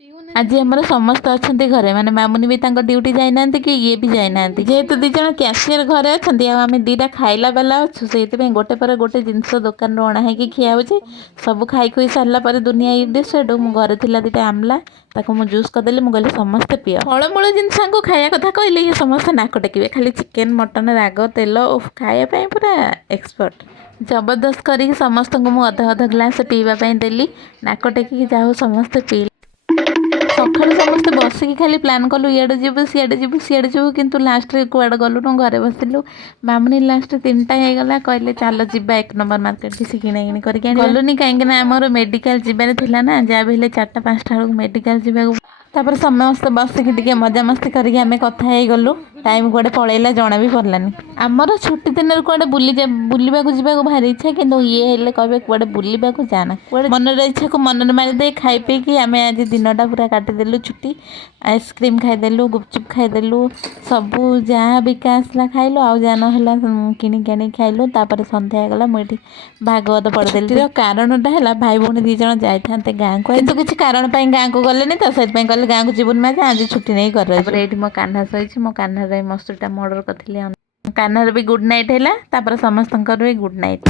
आज आमर समस्त अच्छा घरे माने मामुनी भी ड्यूटी जाना कि ये भी जाना जेहेतु दी जन कैशियर घरे अच्छा आम दीटा खाइला बेला अच्छु से गोटे पर गोटे जिनस दुकान अणा है खिया हो सब खाई खुई सारापर दुनिया ये सेठू मो घर थी दीटा आमला ताको मु जूस करदेली मुझे कहली समस्ते पिय फलमूल जिनस खाया कथा कहले ये समस्त नाक टेकिए खाली चिकेन मटन राग तेल खायापी पूरा एक्सपर्ट जबरदस्त करी समस्त को अधा अधा ग्लास पीवाई देली नाक टेकिकी जाओ समस्ते पी सकाळु समस्ते बसिकी खाली प्लान कलु इे जीवु सीआडे जीवु किंतु लास्ट रे कुआडे गलु घरे बसिलु मामुनी लास्ट 3टा होगला कहले चलो जीवा 1 नंबर मार्केट किसी किଣା किणी करके गलुनी कहीं आमर मेडिकल जीवार थिला ना जहाँ भी 4टा 5टा बेलू मेडिकल जीवा तापर समस्त बसिकी टिके मजामस्ती करके आम कथा गलु टाइम कुआडे पलैला जना भी पड़लानी आमर छुट्टी दिन कुआडे बुलवा जावाक भारी इच्छा कि ये हेल्ले कहे कुआडे बुलवा जाना कुआडे मनर इच्छा को मनर मारिदे खाई पीकि आम आज दिनटा पूरा काटिदेलु छुट्टी आइसक्रीम खाईदेलु गुपचुप खाईदेलु सबू जहाँ बिका आसला खाइलु आउ जहाँ ना किणिक आनी खाइलु तापर संध्या गला मुझे भागवत पढ़देली कारणटा है भाई भौणी 2 जण जाते गाँव को कितु किसी कारण गाँव को गले तो से कहले गाँव को जीवन में आज छुट्टी नहीं कर मो कान्हा सही मो कान्हार मसूरीटा मर्डर करथिले कान्हार भी गुड नाइट है समस्त भी गुड नाइट।